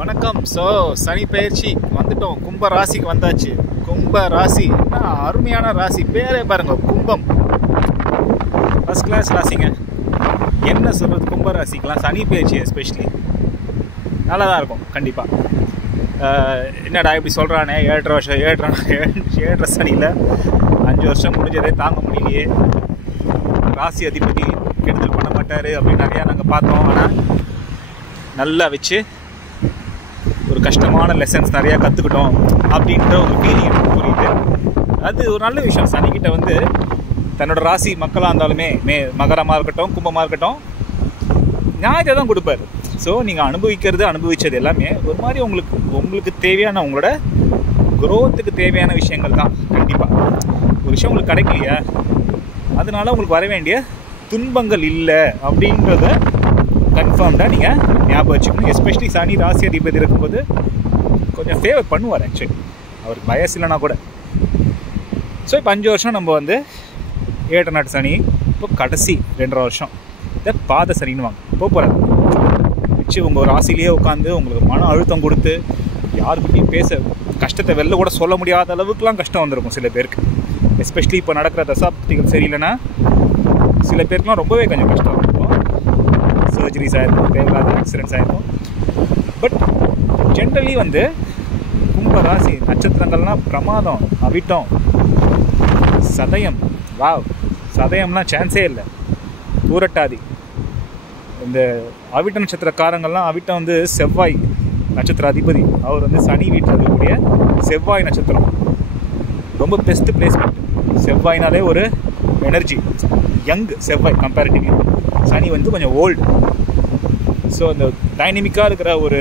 வணக்கம். ஸோ சனி பயிற்சி வந்துட்டோம், கும்ப ராசிக்கு வந்தாச்சு. கும்ப ராசி என்ன அருமையான ராசி, பேரே பாருங்க, கும்பம். ஃபர்ஸ்ட் கிளாஸ் ராசிங்க. என்ன சொல்கிறது, கும்ப ராசிக்கெலாம் சனி பயிற்சி எஸ்பெஷலி நல்லா தான் இருக்கும் கண்டிப்பாக. என்னடா இப்படி சொல்கிறானே, 7.5 சனியில் 5 வருஷம் முடிஞ்சதே தாங்க முடியலையே, ராசி அதிபதி கெடுதல் பண்ண மாட்டார் அப்படின்னு நிறையா நாங்கள் பார்த்தோம். ஆனால் நல்லா வச்சு ஒரு கஷ்டமான லெசன்ஸ் நிறையா கற்றுக்கிட்டோம் அப்படின்ற ஒரு ஃபீலிங் எனக்கு புரியுது. அது ஒரு நல்ல விஷயம். சனிக்கிட்ட வந்து தன்னோட ராசி மக்களாக இருந்தாலுமே மகரமாக இருக்கட்டும், கும்பமாக இருக்கட்டும், நியாயத்தை தான் கொடுப்பாரு. ஸோ நீங்கள் அனுபவிச்சது எல்லாமே ஒரு மாதிரி உங்களுக்கு தேவையான, உங்களோட குரோத்துக்கு தேவையான விஷயங்கள் தான். கண்டிப்பாக ஒரு விஷயம் உங்களுக்கு கிடைக்கலையா, அதனால உங்களுக்கு வர வேண்டிய துன்பங்கள் இல்லை அப்படின்றத கன்ஃபார்ம்டாக நீங்கள் ஞாபகம் வச்சுக்கணும். எஸ்பெஷலி சனி ராசி அதிபதி இருக்கும்போது கொஞ்சம் ஃபேவர் பண்ணுவார். ஆக்சுவலி அவருக்கு வயசு இல்லைனா கூட. ஸோ இப்போ 5 வருஷம் நம்ம வந்து 7 நாட்டு சனி, இப்போ கடைசி 2.5 வருஷம் இதை பாத சனின்னு வாங்க போகிறாங்க வச்சு உங்கள் ராசிலேயே உட்காந்து உங்களுக்கு மன அழுத்தம் கொடுத்து யாருக்கிட்டையும் பேச, கஷ்டத்தை வெளில கூட சொல்ல முடியாத அளவுக்குலாம் கஷ்டம் வந்திருக்கும் சில பேருக்கு. எஸ்பெஷலி இப்போ நடக்கிற தசாப்திகள் சரியில்லைன்னா சில பேருக்குலாம் ரொம்பவே கொஞ்சம் கஷ்டம் இருக்கும். சர்ஜரிஸ் ஆகிருக்கும், தேவையில்லாத ஆக்சிடென்ட்ஸ் ஆகிருக்கும். பட் ஜென்ரலி வந்து கும்ப ராசி நட்சத்திரங்கள்லாம் பிரமாதம், அவிட்டம், சதயம். சதயம்லாம் சான்ஸே இல்லை. பூரட்டாதி, இந்த அவிட்ட நட்சத்திரக்காரங்கள்லாம், அவிட்டம் வந்து செவ்வாய் நட்சத்திர அதிபதி, அவர் வந்து சனி வீட்டில் இருக்கக்கூடிய செவ்வாய் நட்சத்திரம். ரொம்ப பெஸ்ட்டு பிளேஸ்மெண்ட். செவ்வாய்னாலே ஒரு எனர்ஜி, யங் செவ்வாய் கம்பேரிட்டிவ்லி. சனி வந்து கொஞ்சம் ஓல்டு. ஸோ அந்த டைனமிக்காக இருக்கிற ஒரு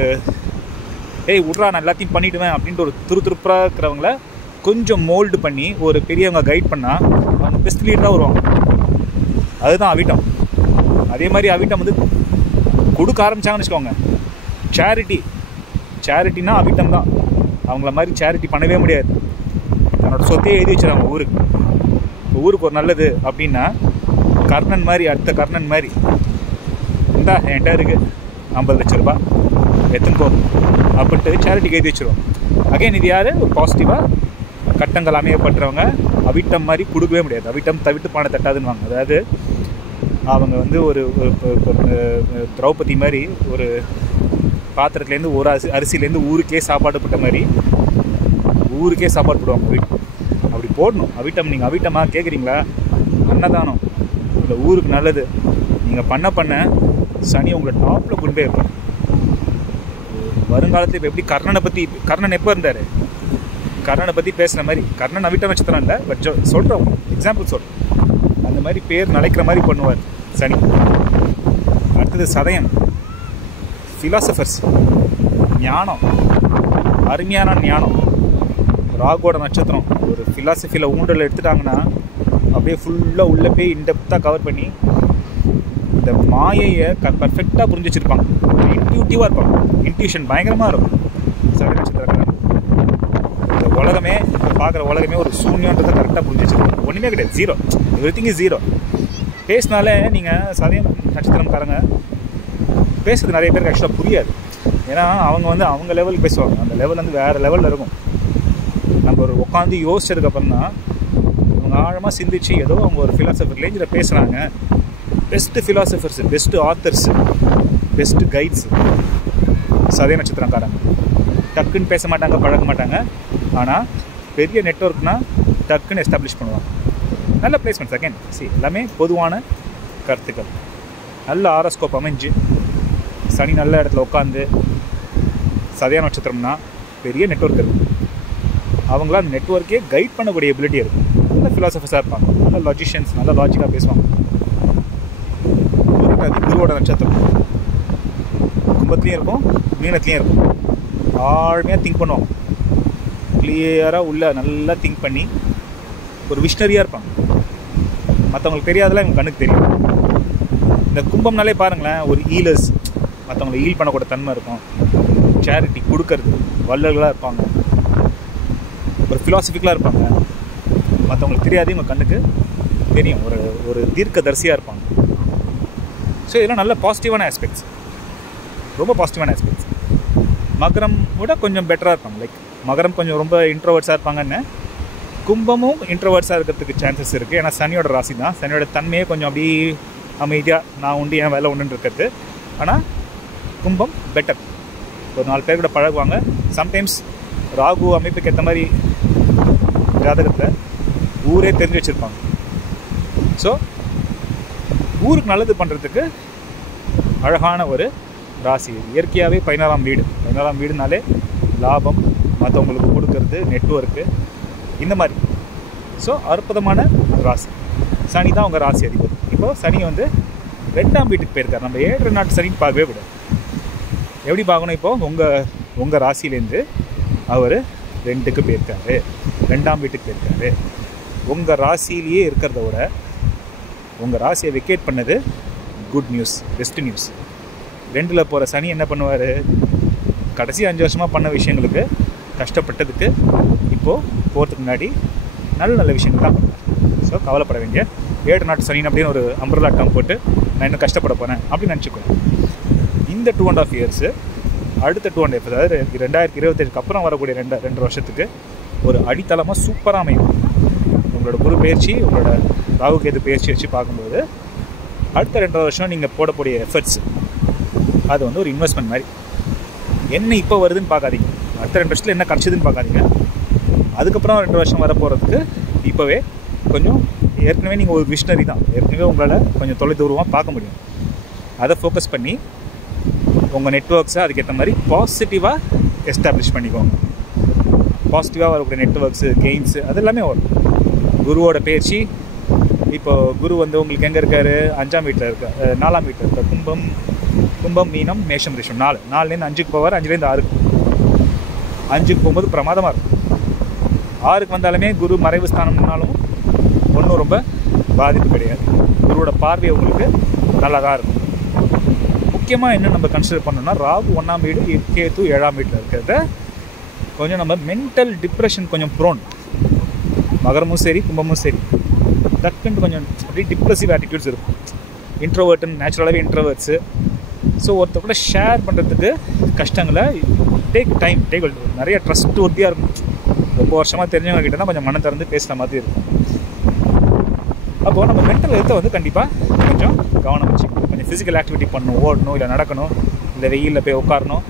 விட்றா நான் எல்லாத்தையும் பண்ணிவிடுவேன் அப்படின்ட்டு ஒரு துருதுருப்பாக இருக்கிறவங்கள கொஞ்சம் மோல்டு பண்ணி ஒரு பெரியவங்க கைட் பண்ணால் அவங்க பெஸ்ட் லீடராக வருவாங்க. அதுதான் அவிட்டம். அதே மாதிரி அவிட்டம் வந்து கொடுக்க ஆரம்பித்தாங்கன்னு வச்சுக்கோங்க. சேரிட்டினா அவிட்டம் தான். அவங்கள மாதிரி சேரிட்டி பண்ணவே முடியாது. தன்னோட சொத்தையே எழுதி வச்சுருவாங்க ஊருக்கு ஒரு நல்லது அப்படின்னா, கர்ணன் மாதிரி, அடுத்த கர்ணன் மாதிரி, இந்தா என்கிட்ட இருக்குது 50 லட்ச ரூபா எத்தனை அப்படின்ட்டு சேரிட்டிக்கு எழுதி வச்சுருவோம். அகைன் இது யார், ஒரு பாசிட்டிவாக கட்டங்கள் அமையப்படுறவங்க. அவிட்டம் மாதிரி கொடுக்கவே முடியாது. அவிட்டம் தவிட்டு பானை தட்டாதுன்னு. அதாவது அவங்க வந்து ஒரு திரௌபதி மாதிரி ஒரு பாத்திரத்துலேருந்து ஒரு அரிசிலேருந்து ஊருக்கே சாப்பாடு போட்ட மாதிரி ஊருக்கே சாப்பாடு போடுவாங்க. அப்படி போடணும் அவிட்டம். நீங்கள் அவிட்டமாக கேட்குறீங்களா, அன்னதானம் இல்லை ஊருக்கு நல்லது நீங்கள் பண்ண சனி உங்களை டாப்பில் கொண்டு போய் வைப்பார். வருங்காலத்தில் இப்போ எப்படி கர்ணன் எப்போ இருந்தார், கர்ணனை பற்றி பேசுகிற மாதிரி, கர்ணன் அவிட்ட நட்சத்திரம் இல்லை, பட் சொல்கிறோம், எக்ஸாம்பிள் சொல்கிறோம். அந்த மாதிரி பேர் நிலைக்கிற மாதிரி பண்ணுவார் சனி. அடுத்தது சதயம், ஃபிலாசபர்ஸ், ஞானம், அருமையான ஞானம். ராகோட நட்சத்திரம் ஒரு ஃபிலாசபியில் ஊண்டல் எடுத்துட்டாங்கன்னா அப்படியே ஃபுல்லாக உள்ளே போய் இன்டெப்த்தாக கவர் பண்ணி இந்த மாயையை பர்ஃபெக்டாக புரிஞ்சு வச்சுருப்பாங்க. இன்ட்யூட்டிவாக இருப்பாங்க. இன்ட்யூஷன் பயங்கரமாக இருக்கும் சனி நட்சத்திரக்காரங்க. இந்த உலகமே, இப்போ பார்க்குற உலகமே ஒரு சூன்யன்றதை கரெக்டாக புரிஞ்சு வச்சுருப்பாங்க. ஒன்றுமே கிடையாது, ஜீரோ, எவ்ரிதிங் இஸ் ஜீரோ. பேசினாலே நீங்கள் சதயம் நட்சத்திரம்காரங்க பேசுறது நிறைய பேருக்கு ஆக்சுவலாக புரியாது. ஏன்னா அவங்க வந்து அவங்க லெவலுக்கு பேசுவாங்க. அந்த லெவல் வந்து வேறு லெவலில் இருக்கும். நம்ம ஒரு உட்காந்து யோசிச்சதுக்கப்புறம் தான் அவங்க ஆழமாக சிந்திச்சு ஏதோ அவங்க ஒரு ஃபிலாசபர் ரேஞ்சில் பேசுகிறாங்க. Best philosophers, best authors, best guides சதய நட்சத்திரக்காரங்க. டக்குன்னு பேச மாட்டாங்க, பழக மாட்டாங்க. ஆனால் பெரிய நெட்வொர்க்னால் டக்குன்னு எஸ்டாப்ளிஷ் பண்ணுவாங்க. நல்ல பிளேஸ்மெண்ட்ஸ். அகேன் எல்லாமே பொதுவான கருத்துக்கள். நல்ல ஆரோஸ்கோப் அமைஞ்சு சனி நல்ல இடத்துல உட்காந்து சதய நட்சத்திரம்னா பெரிய நெட்வொர்க் இருக்கும். அவங்களாம் அந்த நெட்வொர்க்கே கைட் பண்ணக்கூடிய எபிலிட்டி இருக்கும். நல்ல ஃபிலாசபர்ஸாக இருப்பாங்க, நல்ல லாஜிஷியன்ஸ், நல்ல லாஜிக்காக பேசுவாங்க. குருவோட நட்சத்திரம் கும்பத்துலேயும் இருக்கும், மீனத்துலேயும் இருக்கும். ஆழ்மையாக திங்க் பண்ணுவாங்க, கிளியராக உள்ள நல்லா திங்க் பண்ணி ஒரு விஷனரியாக இருப்பாங்க. மற்றவங்களுக்கு தெரியாதெல்லாம் இவங்க கண்ணுக்கு தெரியும். இந்த கும்பம்னாலே பாருங்களேன், ஒரு ஈலர்ஸ், மற்றவங்களை ஈல் பண்ணக்கூட தன்மை இருக்கும். சேரிட்டி கொடுக்கறது, வள்ளல்களாக இருப்பாங்க, ஒரு ஃபிலாசபிக்கலாக இருப்பாங்க. மற்றவங்களுக்கு தெரியாது, இவங்க கண்ணுக்கு தெரியும். ஒரு தீர்க்கதரிசியாக இருப்பாங்க. ஸோ இதெல்லாம் நல்ல பாசிட்டிவான ஆஸ்பெக்ட்ஸ், ரொம்ப பாசிட்டிவான ஆஸ்பெக்ட்ஸ். மகரம் விட கொஞ்சம் பெட்டராக இருப்பாங்க. லைக் மகரம் கொஞ்சம் ரொம்ப இன்ட்ரோவர்ட்ஸாக இருப்பாங்கன்னு, கும்பமும் இன்ட்ரோவர்ட்ஸாக இருக்கிறதுக்கு சான்சஸ் இருக்குது. ஏன்னா சனியோட ராசி தான், சனியோட தன்மையே கொஞ்சம் அப்படி அமைதியாக நான் உண்டு என் வேலை ஒன்றுன்னு இருக்கிறது. ஆனால் கும்பம் பெட்டர், ஒரு 4 பேர் கூட பழகுவாங்க. சம்டைம்ஸ் ராகு அமைப்புக்கு ஏற்ற மாதிரி ஜாதகத்தில் ஊரே தெரிஞ்சு வச்சுருப்பாங்க. ஸோ ஊருக்கு நல்லது பண்ணுறதுக்கு அழகான ஒரு ராசி. இயற்கையாகவே 14ஆம் வீடு, 14ஆம் வீடுனாலே லாபம், மற்றவங்களுக்கு கொடுக்கறது, நெட்வொர்க்கு, இந்த மாதிரி. ஸோ அற்புதமான ராசி. சனி தான் உங்கள் ராசி அதிபதி. இப்போது சனி வந்து 2ஆம் வீட்டுக்கு போயிருக்கார். நம்ம 7 நாட்டு சனின்னு பார்க்கவே கூடாது. எப்படி பார்க்கணும்? இப்போது உங்கள் ராசியிலேருந்து அவர் 2க்கு போயிருக்காரு, 2ஆம் வீட்டுக்கு போயிருக்காரு. உங்கள் ராசியிலேயே இருக்கிறத விட உங்கள் ராசியை வெக்கேட் பண்ணது குட் நியூஸ், பெஸ்ட் நியூஸ். 2ல் போகிற சனி என்ன பண்ணுவார்? கடைசி 5 வருஷமாக பண்ண விஷயங்களுக்கு, கஷ்டப்பட்டதுக்கு இப்போது போகிறதுக்கு முன்னாடி நல்ல விஷயங்கள் தான் பண்ணுவார். ஸோ கவலைப்பட வேண்டிய 7 நாட்டு சனி அப்படின்னு ஒரு அம்பர்லா டேர்ம் போட்டு நான் இன்னும் கஷ்டப்பட போகிறேன் அப்படின்னு நினச்சிக்கோங்க. இந்த 2.5 இயர்ஸு, அடுத்த 2.5, அதாவது 2027க்கு அப்புறம் வரக்கூடிய 2 வருஷத்துக்கு ஒரு அடித்தளமாக சூப்பராக அமையும். உங்களோட குரு பயிற்சி, உங்களோட ராகு கேது பயிற்சி வச்சு பார்க்கும்போது அடுத்த 2 வருஷம் நீங்கள் போடக்கூடிய எஃபர்ட்ஸ் அது வந்து ஒரு இன்வெஸ்ட்மெண்ட் மாதிரி. என்ன இப்போ வருதுன்னு பார்க்காதீங்க, அடுத்த 2 வருஷத்தில் என்ன கிடச்சிதுன்னு பார்க்காதீங்க. அதுக்கப்புறம் 2 வருஷம் வர போகிறதுக்கு இப்போவே கொஞ்சம், ஏற்கனவே நீங்கள் ஒரு விஷனரி தான், ஏற்கனவே உங்களால் கொஞ்சம் தொலைதூரமாக பார்க்க முடியும். அதை ஃபோக்கஸ் பண்ணி உங்கள் நெட்வொர்க்ஸை அதுக்கேற்ற மாதிரி பாசிட்டிவாக எஸ்டாப்ளிஷ் பண்ணிக்கோங்க. பாசிட்டிவாக வரக்கூடிய நெட்வொர்க்ஸு, கெயின்ஸு அது எல்லாமே வரும். குருவோட பயிற்சி, இப்போ குரு வந்து உங்களுக்கு எங்கே இருக்கார்? 5ஆம் வீட்டில் இருக்கார், 4ஆம் வீட்டில் இருக்கார். கும்பம், மீனம், மேஷம், ரிஷம். 4லேருந்து 5க்கு போவார், 5லேருந்து 6க்கு. 5க்கு போகும்போது பிரமாதமாக இருக்கும். 6க்கு வந்தாலுமே குரு மறைவு ஸ்தானம்னாலும் ஒன்றும் ரொம்ப பாதிப்பு கிடையாது. குருவோட பார்வை உங்களுக்கு நல்லா தான் இருக்கும். முக்கியமாக என்ன நம்ம கன்சிடர் பண்ணோம்னா, ராகு 1ஆம் வீடு, கேது 7ஆம் வீட்டில் இருக்கிறத கொஞ்சம் நம்ம மென்டல் டிப்ரெஷன் கொஞ்சம் ப்ரோன். மகரமும் சரி கும்பமும் சரி டக்குன்னு கொஞ்சம் அப்படி டிப்ரெசிவ் ஆட்டிடியூட்ஸ் இருக்கும். இன்ட்ரோவர்ட்டுன்னு நேச்சுரலாகவே இன்ட்ரோவர்ட்ஸு. ஸோ ஒருத்தர் கூட ஷேர் பண்ணுறதுக்கு கஷ்டங்களை டேக் நிறைய ட்ரஸ்ட் ஒர்த்தியாக இருக்கும். ரொம்ப வருஷமாக தெரிஞ்சவங்க கிட்ட தான் கொஞ்சம் மனம் திறந்து பேசுகிற மாதிரி இருக்கும். அப்போது நம்ம மென்டல் ஹெல்த்தை வந்து கண்டிப்பாக கொஞ்சம் கவனம் வச்சுக்கணும். கொஞ்சம் ஃபிசிக்கல் ஆக்டிவிட்டி பண்ணணும், ஓடணும், இல்லை நடக்கணும், இல்லை வெயிலில் போய் உட்காரணும்,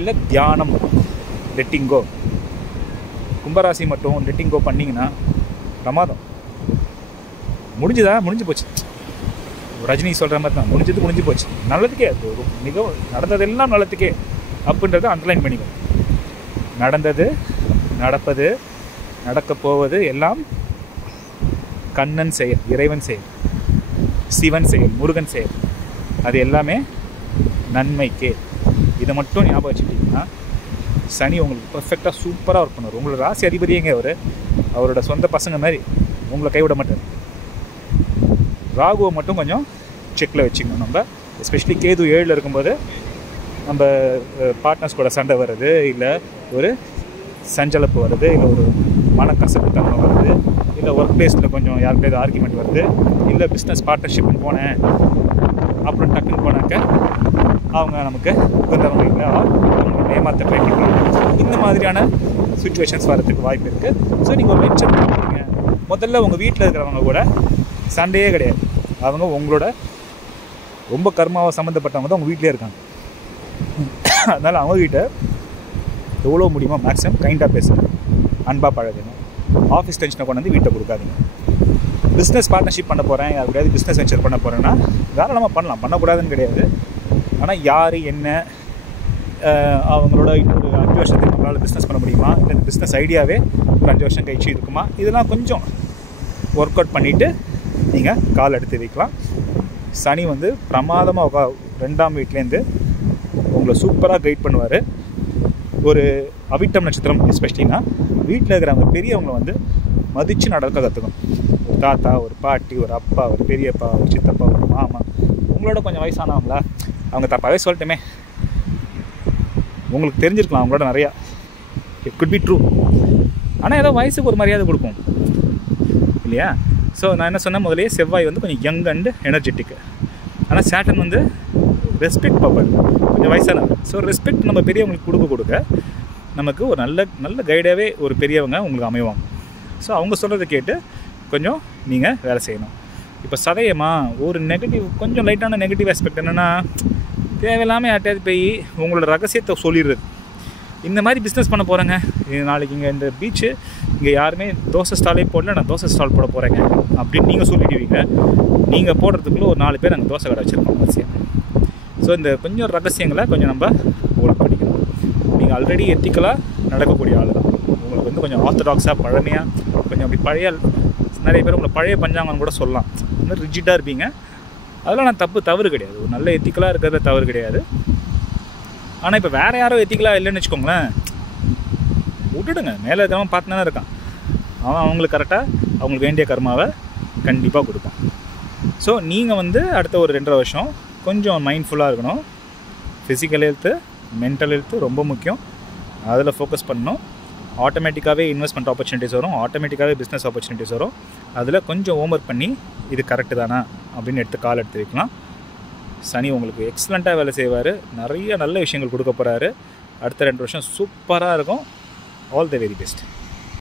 இல்லை தியானம், லெட்டிங்கோ. கும்பராசி மட்டும் லெட்டிங்கோ பண்ணிங்கன்னா பிரமாதம். முடிஞ்சு போச்சு. ரஜினி சொல்கிற மாதிரி தான், முடிஞ்சு போச்சு. நல்லதுக்கே, அது ஒரு மிக நடந்ததெல்லாம் நல்லதுக்கே அப்படின்றத அண்டர்லைன் பண்ணிக்கணும். நடந்தது, நடப்பது, நடக்கப் போவது எல்லாம் கண்ணன் செயல், இறைவன் செயல், சிவன் செயல், முருகன் செயல். அது எல்லாமே நன்மைக்கே. இதை மட்டும் ஞாபகம் வச்சுக்கிட்டிங்கன்னா சனி உங்களுக்கு பர்ஃபெக்டாக சூப்பராக ஒர்க் பண்ணுவார். உங்களோட ராசி அதிபதியேங்க அவரோட சொந்த பசங்க மாதிரி உங்களை கைவிட மாட்டார். ராகுவை மட்டும் கொஞ்சம் செக்கில் வச்சுக்கணும் நம்ம. எஸ்பெஷலி கேது 7ல் இருக்கும்போது நம்ம பார்ட்னர்ஸ் கூட சண்டை வர்றது, இல்லை ஒரு சஞ்சலப்பு வருது, இல்லை ஒரு மனக்கசப்பு தன்மை வருது, இல்லை ஒர்க் பிளேஸில் கொஞ்சம் யாருக்கிட்ட ஆர்குமெண்ட் வருது, இல்லை பிஸ்னஸ் பார்ட்னர்ஷிப்னு போனேன் அப்புறம் டக்குன்னு போனாக்க அவங்க நமக்கு உகந்தவங்க இல்லை, அவங்க ஏமாற்ற ட்ரை பண்ணுறாங்க. இந்த மாதிரியான சுச்சுவேஷன்ஸ் வரதுக்கு வாய்ப்பு இருக்குது. ஸோ நீங்கள் ஒரு வெஞ்சர் பண்ணுறீங்க, முதல்ல உங்கள் வீட்டில் இருக்கிறவங்க கூட சண்டையே கிடையாது. அவங்க உங்களோட ரொம்ப கர்மாவை சம்மந்தப்பட்டவங்க தான் உங்கள் வீட்டிலே இருக்காங்க. அதனால் அவங்கக்கிட்ட எவ்வளோ முடியுமோ மேக்ஸிமம் கைண்டாக பேசுங்க, அன்பாக பழகுங்க. ஆஃபீஸ் டென்ஷனை கொண்டு வந்து வீட்டை கொடுக்காதீங்க. பிஸ்னஸ் பார்ட்னர்ஷிப் பண்ண போகிறேன், யாருக்கையாவது பிஸ்னஸ் வெஞ்சர் பண்ண போகிறேன்னா தாராளமாக பண்ணலாம், பண்ணக்கூடாதுன்னு கிடையாது. ஆனால் யார் என்ன அவங்களோட இன்னொரு 5 வருஷத்துக்கு நம்மளால் பிஸ்னஸ் பண்ண முடியுமா, இல்லை இந்த பிஸ்னஸ் ஐடியாவே ஒரு 5 வருஷம் கழிச்சு இருக்குமா, இதெல்லாம் கொஞ்சம் ஒர்க் அவுட் பண்ணிவிட்டு நீங்கள் கால் எடுத்து வைக்கலாம். சனி வந்து பிரமாதமாக 2ஆம் வீட்லேருந்து உங்களை சூப்பராக கைட் பண்ணுவார். ஒரு அவிட்டம் நட்சத்திரம் எஸ்பெஷலினா வீட்டில் இருக்கிறவங்க பெரியவங்களை வந்து மதித்து நடக்க கற்றுக்கணும். ஒரு தாத்தா, ஒரு பாட்டி, ஒரு அப்பா, ஒரு பெரியப்பா, ஒரு சித்தப்பா, ஒரு மாமா, உங்களோட கொஞ்சம் வயசானவங்களா, அவங்க தப்பாகவே சொல்லட்டுமே, உங்களுக்கு தெரிஞ்சிருக்கலாம் அவங்களோட நிறையா, இட் குட் பி ட்ரூ. ஆனால் ஏதோ வயசுக்கு ஒரு மரியாதை கொடுக்கும் இல்லையா? ஸோ நான் என்ன சொன்னேன், முதலே செவ்வாய் வந்து கொஞ்சம் யங் அண்டு எனர்ஜெட்டிக்கு. ஆனால் சேட்டன் வந்து ரெஸ்பெக்ட் பார்ப்பார், கொஞ்சம் வயசானவர். ஸோ ரெஸ்பெக்ட் நம்ம பெரியவங்களுக்கு கொடுக்க நமக்கு ஒரு நல்ல கைடாகவே ஒரு பெரியவங்க உங்களுக்கு அமைவாங்க. ஸோ அவங்க சொல்கிறத கேட்டு கொஞ்சம் நீங்கள் வேலை செய்யணும். இப்போ சதயமா ஒரு நெகட்டிவ், கொஞ்சம் லைட்டான நெகட்டிவ் ஆஸ்பெக்ட் என்னென்னா, தேவையில்லாமல் யார்ட்டையாவது போய் உங்களோட ரகசியத்தை சொல்லிடுறது. இந்த மாதிரி பிஸ்னஸ் பண்ண போகிறேங்க, நாளைக்கு இங்கே இந்த பீச்சு இங்கே யாருமே தோசை ஸ்டாலே போடல, நான் தோசை ஸ்டால் போட போகிறேங்க அப்படின்னு நீங்கள் சொல்லிடுவீங்க. நீங்கள் போடுறதுக்குள்ளே ஒரு 4 பேர் அங்கே தோசை கடை வச்சுருக்கோம் அவசியம். ஸோ இந்த கொஞ்சம் ரகசியங்களை கொஞ்சம் நம்ம ஹோல்ட் பண்ணிக்கணும். நீங்கள் ஆல்ரெடி எத்திக்கலாக நடக்கக்கூடிய ஆள் தான். உங்களுக்கு வந்து கொஞ்சம் ஆர்த்தடாக்ஸாக பழமையாக கொஞ்சம் அப்படி பழைய, நிறைய பேர் உங்களை பழைய பஞ்சாங்கன்னு கூட சொல்லலாம், வந்து ரிஜிட்டாக இருப்பீங்க. அதெல்லாம் நான் தவறு கிடையாது. ஒரு நல்ல எத்திக்கலாக இருக்கிறத தவறு கிடையாது. ஆனால் இப்போ வேறு யாரோ எத்திக்கலாக இல்லைன்னு வச்சுக்கோங்களேன், விட்டுடுங்க. மேலே இருக்கிறவன் பார்த்துனா இருக்கான், அவன் அவங்களுக்கு கரெக்டாக அவங்களுக்கு வேண்டிய கர்மாவை கண்டிப்பாக கொடுப்பான். ஸோ நீங்கள் வந்து அடுத்த ஒரு 2.5 வருஷம் கொஞ்சம் மைண்ட்ஃபுல்லாக இருக்கணும். ஃபிசிக்கல் ஹெல்த்து, மென்டல் ஹெல்த்து ரொம்ப முக்கியம். அதில் ஃபோக்கஸ் பண்ணணும். ஆட்டோமேட்டிக்காகவே இன்வெஸ்ட்மெண்ட் ஆப்பர்ச்சுனிட்டிஸ் வரும், ஆட்டோமேட்டிக்காகவே பிஸ்னஸ் ஆப்பர்ச்சுனிட்டிஸ் வரும். அதில் கொஞ்சம் ஹோம்ஒர்க் பண்ணி இது கரெக்டு தானா அப்படின்னு எடுத்து வைக்கலாம். சனி உங்களுக்கு எக்ஸலண்ட்டாக வேலை செய்வார், நிறைய நல்ல விஷயங்கள் கொடுக்க போகிறாரு. அடுத்த 2 வருஷம் சூப்பராக இருக்கும். All the very best.